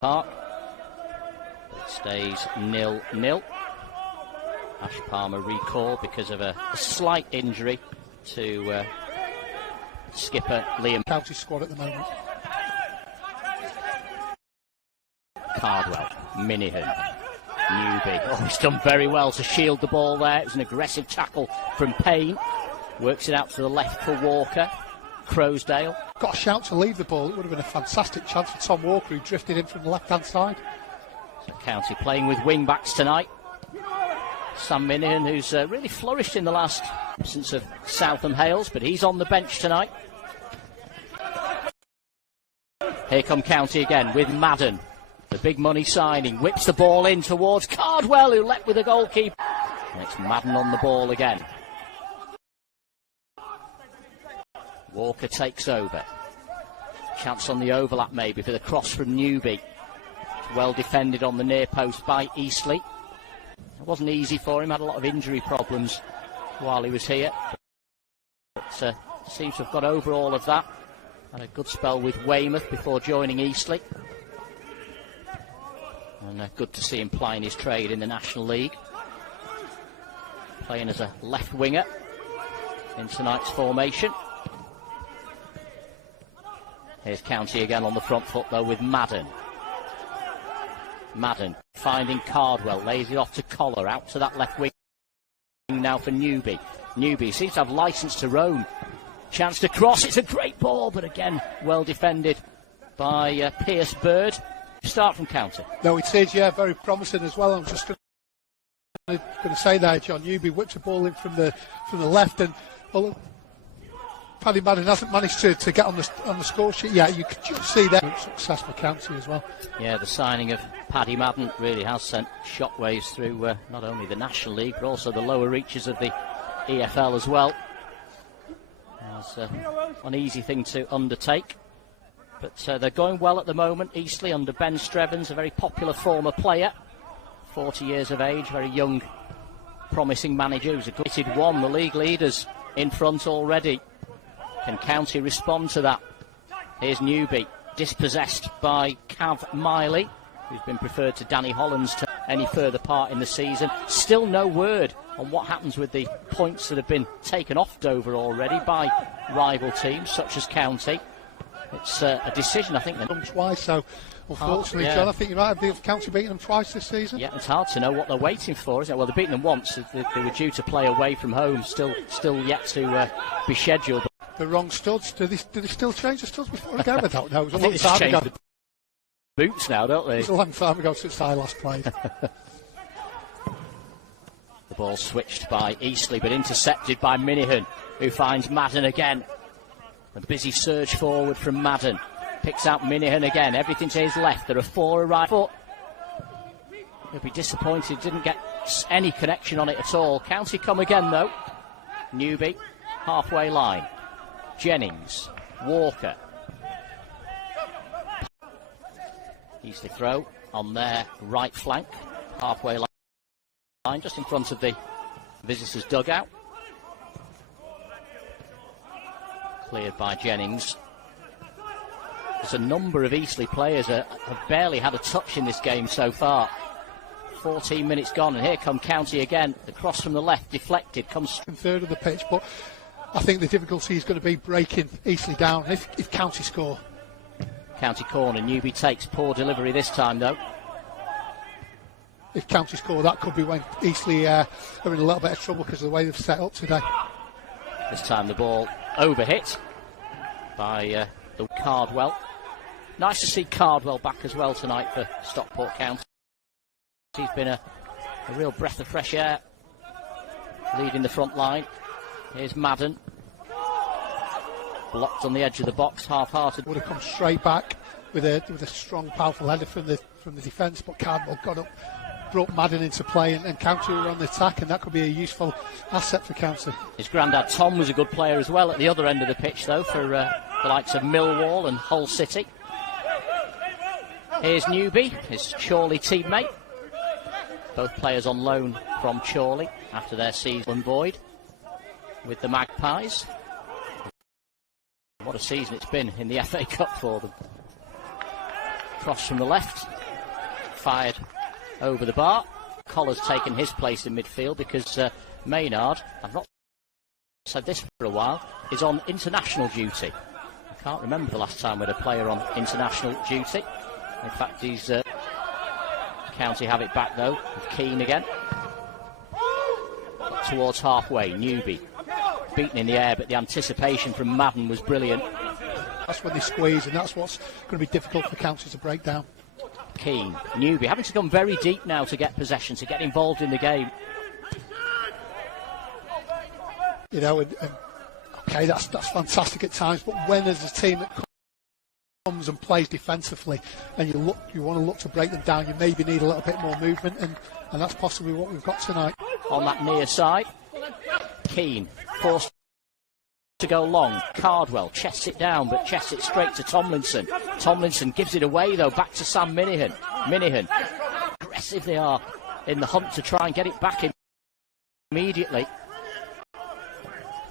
Park. It stays 0-0. Ash Palmer recalled because of a slight injury to skipper Liam. County squad at the moment. Cardwell, Minihan, Newby. Oh, he's done very well to shield the ball there. It was an aggressive tackle from Payne. Works it out to the left for Walker. Crowsdale. Got a shout to leave the ball. It would have been a fantastic chance for Tom Walker, who drifted in from the left-hand side. So County playing with wing-backs tonight. Sam Minihan, who's really flourished in the last absence of Southam Hales, but he's on the bench tonight. Here come County again with Madden. The big money signing, whips the ball in towards Cardwell, who leapt with the goalkeeper. And it's Madden on the ball again. Walker takes over. Chance on the overlap maybe for the cross from Newby. Well defended on the near post by Eastleigh. It wasn't easy for him, had a lot of injury problems while he was here. But seems to have got over all of that. Had a good spell with Weymouth before joining Eastleigh. And good to see him plying his trade in the National League. Playing as a left winger in tonight's formation. Here's County again on the front foot though with Madden. Madden finding Cardwell, lays it off to Collar, out to that left wing now for Newby. Newby seems to have licence to roam. Chance to cross, it's a great ball, but again well defended by Pierce Bird. Start from County. No, it is, yeah, very promising as well. I'm just going to say there, John. Newby whips the ball in from the left, and well, Paddy Madden hasn't managed to get on the score sheet yet. You can just see that success for County as well. Yeah, the signing of Paddy Madden really has sent shockwaves through not only the National League but also the lower reaches of the EFL as well. It's an easy thing to undertake. But they're going well at the moment. Eastleigh under Ben Strevens, a very popular former player, 40 years of age, very young, promising manager who's a good one. The league leaders in front already. Can County respond to that? Here's Newby, dispossessed by Cav Miley, who's been preferred to Danny Hollands to any further part in the season. Still no word on what happens with the points that have been taken off Dover already by rival teams such as County. It's a decision, I think. Twice, so unfortunately, John, I think you might have County beating them twice this season. Yeah, it's hard to know what they're waiting for, isn't it? Well, they've beaten them once. They were due to play away from home, still yet to be scheduled. The wrong studs. Do they still change the studs before a game? I don't know. It was a I long think time ago. The boots now, don't they? It was a long time ago since I last played. The ball switched by Eastleigh, but intercepted by Minihan, who finds Madden again. A busy surge forward from Madden. Picks out Minihan again. Everything to his left. There are four right foot. He'll be disappointed. Didn't get any connection on it at all. County come again though. Newby, halfway line. Jennings, Walker. Eastleigh throw on their right flank. Halfway line, just in front of the visitors' dugout. Cleared by Jennings. There's a number of Eastleigh players have barely had a touch in this game so far. 14 minutes gone, and here come County again. The cross from the left, deflected, comes third of the pitch, but I think the difficulty is going to be breaking Eastleigh down if County score. County corner, Newby takes, poor delivery this time though. If County score, that could be when Eastleigh are in a little bit of trouble because of the way they've set up today. This time the ball overhit by the Cardwell. Nice to see Cardwell back as well tonight for Stockport County. He's been a real breath of fresh air, leading the front line. Here's Madden, blocked on the edge of the box, half-hearted. Would have come straight back with a strong, powerful header from the defence, but Cardwell got up, brought Madden into play, and County were on the attack, and that could be a useful asset for County. His granddad Tom was a good player as well at the other end of the pitch though, for the likes of Millwall and Hull City. Here's Newby, his Chorley teammate. Both players on loan from Chorley after their season void with the Magpies. What a season it's been in the FA Cup for them. Cross from the left, fired over the bar. Collar's taken his place in midfield because Maynard, I've not said this for a while, is on international duty. I can't remember the last time we had a player on international duty. In fact, he's County have it back though, with Keane again. Towards halfway, Newby beaten in the air, but the anticipation from Madden was brilliant. That's when they squeeze, and that's what's going to be difficult for County to break down. Keane, Newby having to come very deep now to get possession, to get involved in the game. You know, okay, that's fantastic at times, but when there's a team that comes and plays defensively, and you want to look to break them down, you maybe need a little bit more movement, and that's possibly what we've got tonight. On that near side, Keane forced to go long. Cardwell chests it down, but chests it straight to Tomlinson. Tomlinson gives it away though, back to Sam Minihan. Minihan, aggressive they are in the hunt to try and get it back in immediately.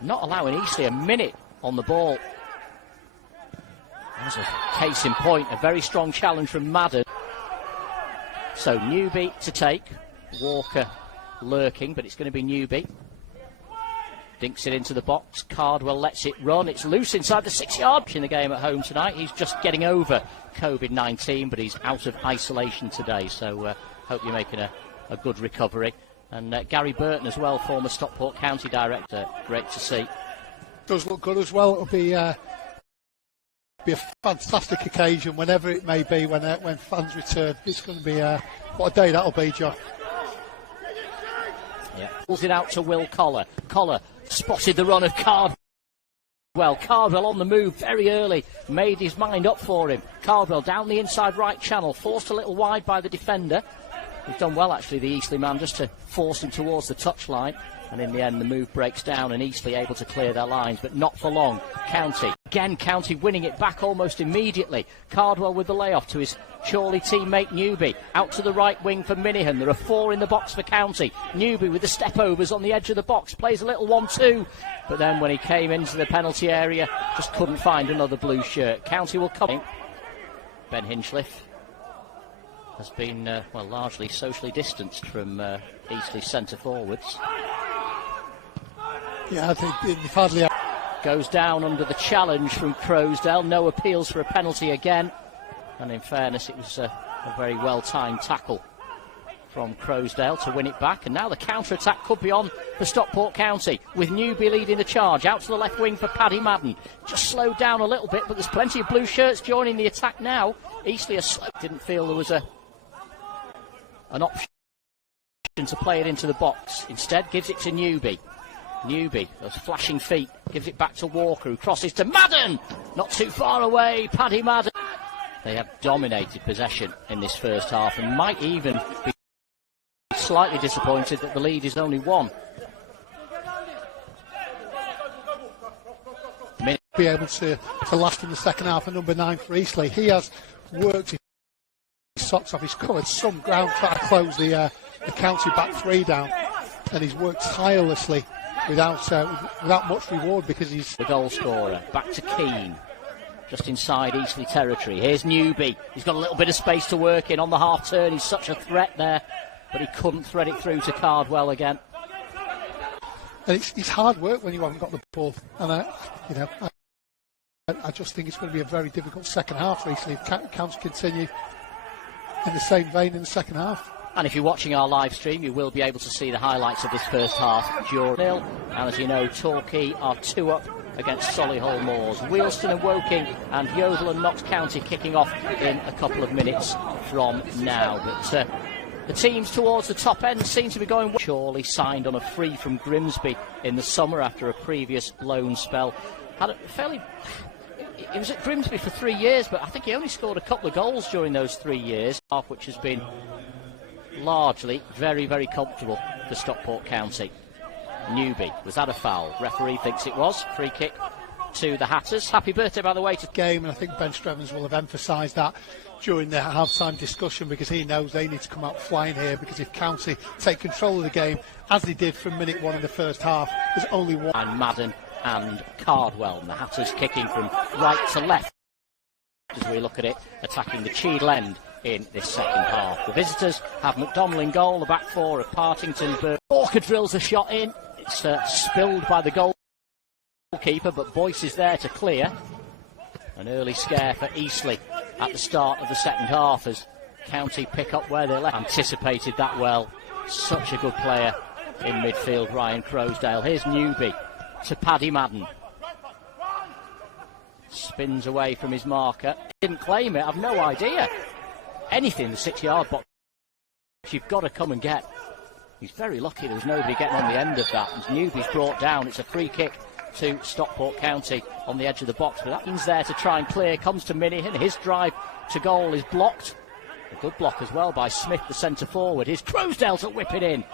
Not allowing Eastleigh a minute on the ball. That's a case in point, a very strong challenge from Madden. So Newby to take, Walker lurking, but it's going to be Newby. Dinks it into the box, Cardwell lets it run, it's loose inside the 6-yard in the game at home tonight. He's just getting over COVID-19, but he's out of isolation today, so hope you're making a good recovery. And Gary Burton as well, former Stockport County director, great to see. Does look good as well. It'll be a fantastic occasion whenever it may be, when fans return. It's going to be what a day that'll be, John. Yeah. Pulls it out to Will Collar. Collar spotted the run of Cardwell. Cardwell on the move very early, made his mind up for him. Cardwell down the inside right channel, forced a little wide by the defender. He's done well actually, the Eastleigh man, just to force him towards the touchline. And in the end the move breaks down and Eastleigh able to clear their lines, but not for long. County, again County winning it back almost immediately. Cardwell with the layoff to his Chorley teammate Newby. Out to the right wing for Minihan. There are 4 in the box for County. Newby with the step-overs on the edge of the box. Plays a little 1-2. But then when he came into the penalty area, just couldn't find another blue shirt. County will come. Ben Hinchliffe has been, largely socially distanced from Eastleigh centre-forwards. Yeah, I think they've hardly... Goes down under the challenge from Croasdale. No appeals for a penalty again. And in fairness, it was a very well-timed tackle from Croasdale to win it back. And now the counter-attack could be on for Stockport County, with Newby leading the charge. Out to the left wing for Paddy Madden. Just slowed down a little bit, but there's plenty of blue shirts joining the attack now. Eastleigh didn't feel there was an option to play it into the box. Instead, gives it to Newby. Newby, those flashing feet, gives it back to Walker, who crosses to Madden. Not too far away, Paddy Madden. They have dominated possession in this first half and might even be slightly disappointed that the lead is only 1. Be able to last in the second half, and number 9 for Eastleigh. He has worked his socks off. He's covered some ground trying to close the County back 3 down, and he's worked tirelessly without much reward, because he's the goal scorer. Back to Keane, just inside Eastleigh territory. Here's Newby. He's got a little bit of space to work in on the half turn. He's such a threat there, but he couldn't thread it through to Cardwell again. And it's hard work when you haven't got the ball, and I just think it's going to be a very difficult second half for Eastleigh. County continue in the same vein in the second half. And if you're watching our live stream, you will be able to see the highlights of this first half during nil. And as you know, Torquay are 2 up against Solihull Moors. Wealdstone and Woking and Yeovil and Notts County kicking off in a couple of minutes from now. But the teams towards the top end seem to be going well. Chorley signed on a free from Grimsby in the summer after a previous loan spell. Had a fairly... He was at Grimsby for 3 years, but I think he only scored a couple of goals during those 3 years, which has been largely very, very comfortable for Stockport County. Newby, was that a foul? Referee thinks it was. Free kick to the Hatters. Happy birthday, by the way, to game, and I think Ben Strevens will have emphasised that during the half-time discussion, because he knows they need to come out flying here, because if County take control of the game, as they did from minute 1 in the first half, there's only one. And Madden and Cardwell, and the Hatters kicking from right to left. as we look at it, attacking the Cheadle end in this second half. The visitors have McDonnell in goal, the back four of Partington. Walker drills a shot in. It's spilled by the goalkeeper, but Boyce is there to clear. An early scare for Eastleigh at the start of the second half as County pick up where they left. Anticipated that well. Such a good player in midfield, Ryan Croasdale. Here's Newby to Paddy Madden. Spins away from his marker. Didn't claim it, I've no idea. Anything in the 6-yard box you've got to come and get. He's very lucky there was nobody getting on the end of that. As Newby's brought down, it's a free kick to Stockport County on the edge of the box. But Atkins there to try and clear, comes to Minihan. His drive to goal is blocked. A good block as well by Smith, the centre forward. Here's Croasdale to whip it in.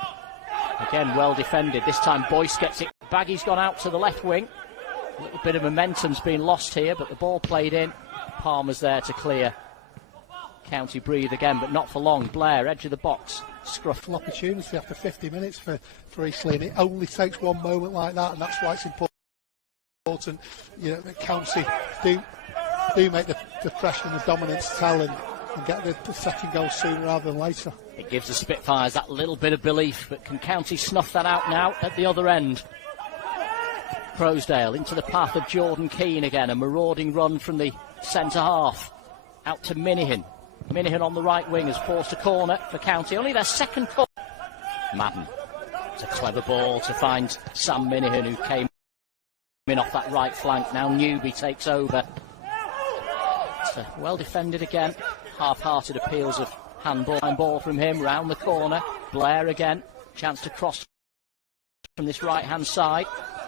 Again, well defended. This time Boyce gets it. Baggy's gone out to the left wing. A little bit of momentum's been lost here, but the ball played in. Palmer's there to clear. County breathe again, but not for long. Blair, edge of the box. Scruffle opportunity after 50 minutes for Eastleigh, and it only takes one moment like that, and that's why it's important. You know, that County do make the pressure and the dominance tell and get the second goal sooner rather than later. It gives the Spitfires that little bit of belief, but can County snuff that out now at the other end? Croasdale into the path of Jordan Keane again, a marauding run from the centre half. Out to Minihan. Minihan on the right wing has forced a corner for County, only their second corner. Madden. It's a clever ball to find Sam Minihan, who came in off that right flank. Now Newby takes over. It's well defended again. Half-hearted appeals of handball from him, round the corner. Blair again, chance to cross from this right-hand side.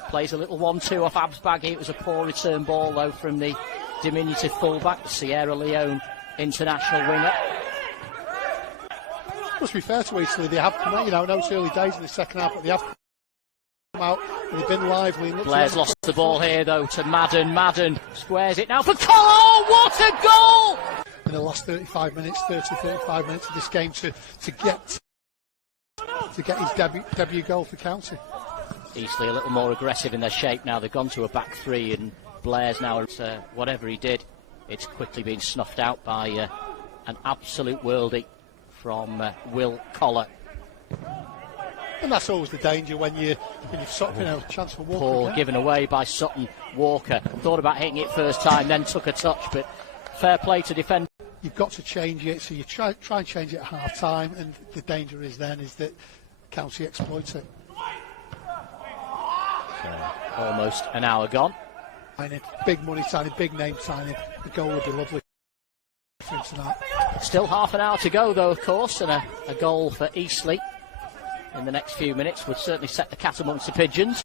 Plays a little 1-2 off Abs Baggy. It was a poor return ball though from the diminutive fullback, the Sierra Leone international winger. Must be fair to Eastleigh, they have come out, you know, I know it's early days in the second half, but they have come out and they've been lively. Blair's lost the ball here though to Madden. Madden squares it now for Cole. Oh, what a goal! In the last 35 minutes of this game to get his debut goal for County. Eastleigh a little more aggressive in their shape now. They've gone to a back three, and Blair's now, whatever he did, it's quickly been snuffed out by an absolute worldie from Will Collar. And that's always the danger when you've sort of, a chance for Walker. Ball given away by Sutton. Walker thought about hitting it first time, then took a touch, but fair play to defend. You've got to change it, so you try and change it at half time, and the danger is that County exploits it. Almost an hour gone. Big money signing, big name signing. The goal would be lovely for him tonight. Still half an hour to go though, of course, and a goal for Eastleigh in the next few minutes would certainly set the cat amongst the pigeons.